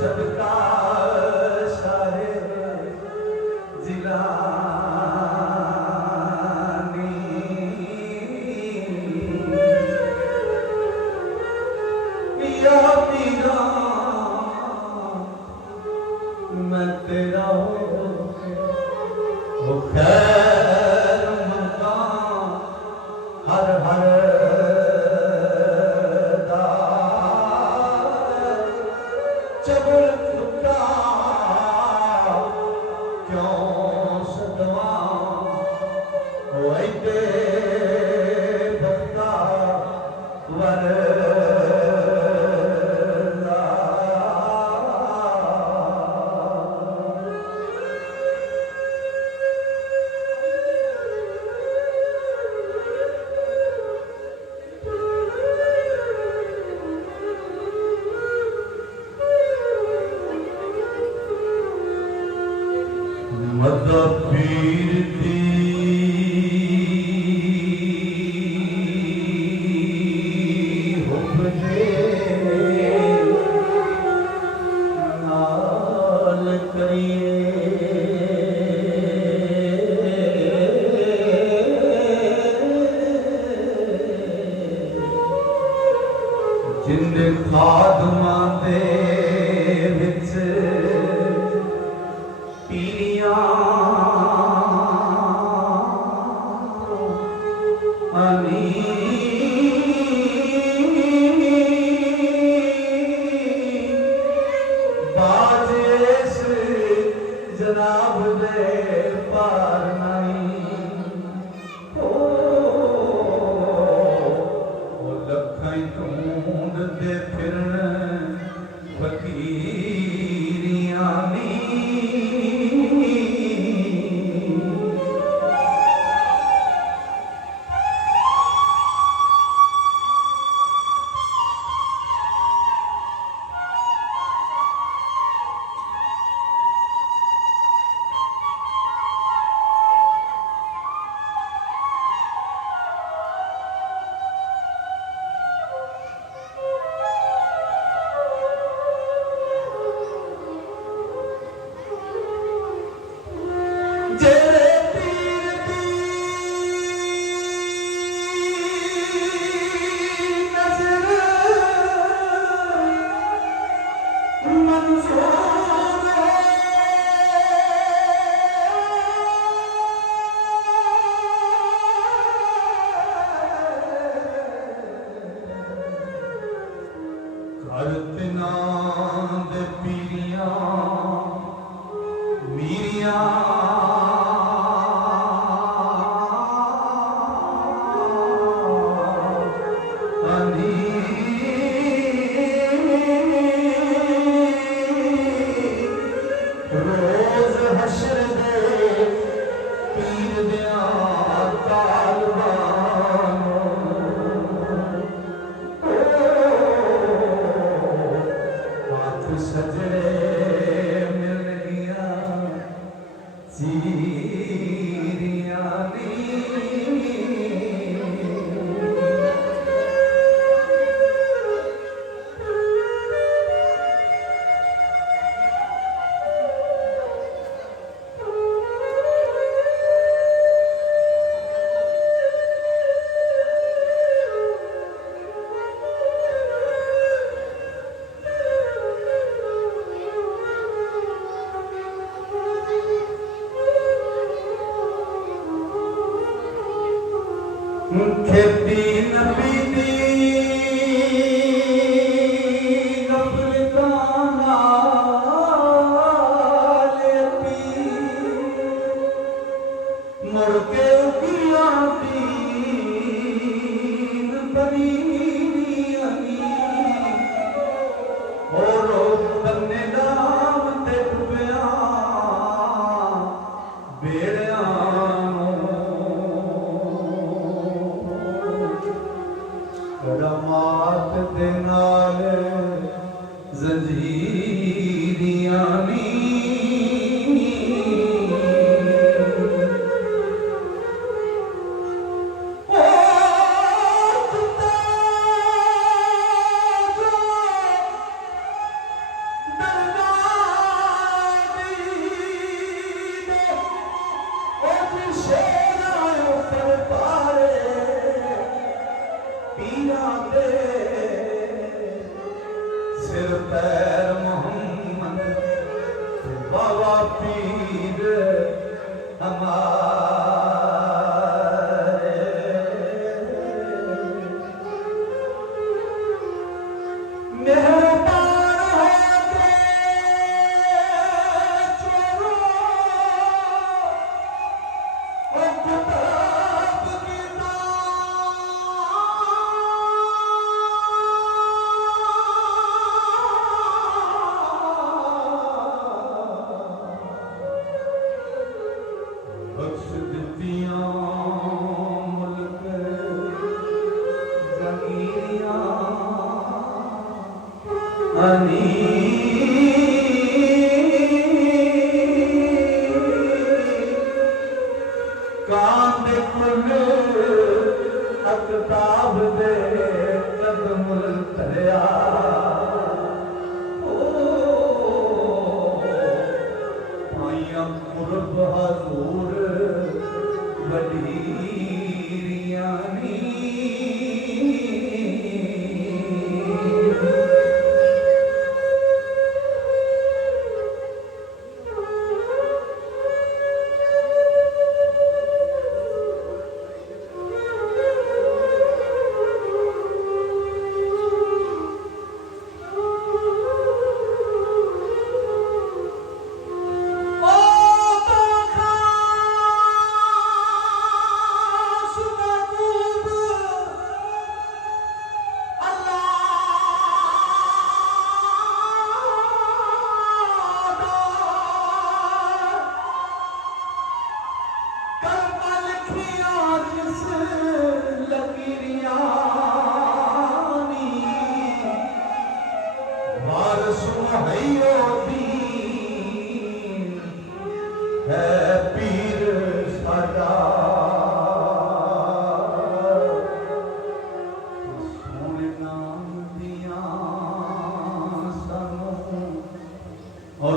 صدقہ شاہ جیلانی یا پیرا میں تیرا ہو خیر مقام ہر ہر چبل خدا کیوں صدوان ہوئی دے بختا ورلا مدہ پیر دی حب دے نال کریے جن خادماں دے وچ پیریاں باج اس جناب دے پار نہیں لکھیں ڈھونڈ دے پھرن فقیریاں کرتنا دے پیریاں میریاں روز حشر دے پیر دیاں سجڑے مل گیا چیریاں کھیتی نبی دی غفلتاں نال پی مڑ کے اگیاں دین بنیاں اور بننے نام تے ڈبیاں بیڑیاں کرامات دے نال زنجیریاں درد सिर पैर मोहम्मद बाबा पीर हमारे मेहरबान होके चोरो और किताब की बख्श दित्तियां मुल्क ज़मीरियां अनी कांद कुल अकताब दे कदमुल तरिया पाइया कुर्ब हजूर वडीरियां नी है पीर साडा सोने नाम दिया सानू और